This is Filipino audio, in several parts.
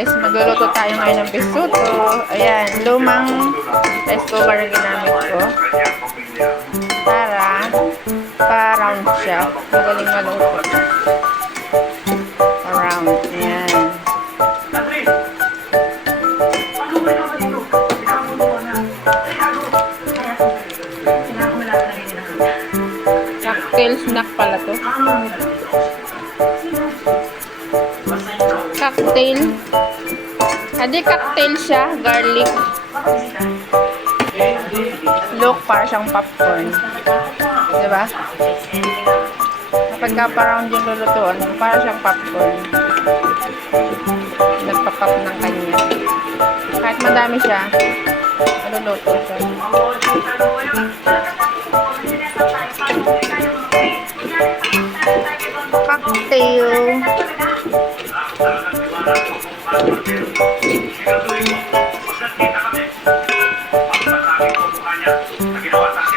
guys, magluluto tayo ngayon ng bisuto. Ayan, lumang rice cooker na ginamit ko. Para pa-round siya. Magaling maluto. Pa-round. Ayan. Cocktail snack pala to. Cocktail. Hindi cocktail siya. Garlic. Look, para siyang popcorn. Diba? Kapag ka-round yung lulutuan, para siyang popcorn. Nagpapap ng kanya. Kahit madami siya, maluluto siya. Cocktail.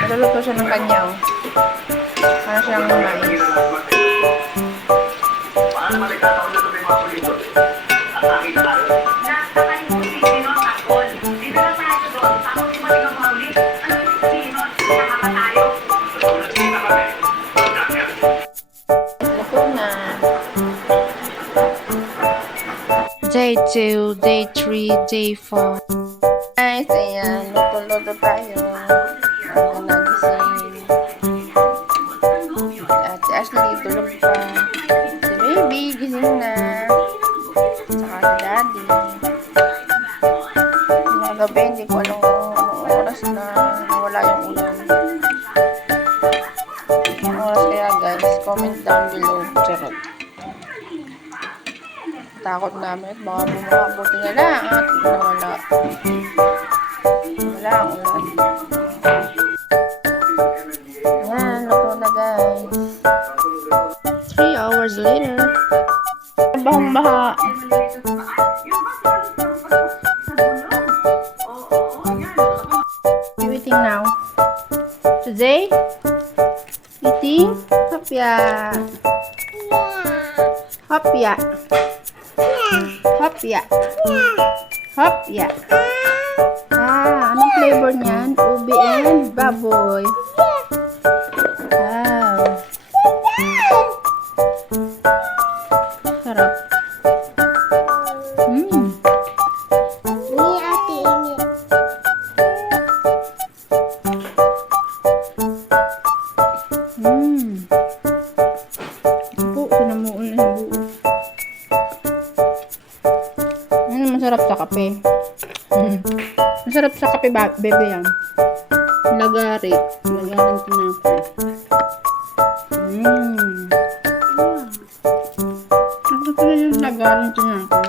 Maluluto siya ng kanyaw. Para siyang mais. Luto na. Day 2, Day 3, Day 4. Guys, ayan. Luto-luto tayo. Ano nagising. At si Ashley, tulog pa. Si baby, gising na. Saka si daddy. Mga gabi, hindi ko alam kung anong oras na nawala yung ulan. Anong oras kaya guys? Comment down below. Charot. Takot namin at baka bumabuti na lang at wala. Wala ang ulan. Ayan, luto na guys. 3 hours later. Bahong-baha. Eating now. Today, eating hapya. Hapya. Hapya. Hapya. Anong flavor niyan? Ubi and baboy. Wow. Sarap. Buo, sinamuon na yung buo. Masarap sa kape. Masarap sa kape, bebe yan. Lagari. Lagaring tinapay. Masarap na yung lagaring tinapay.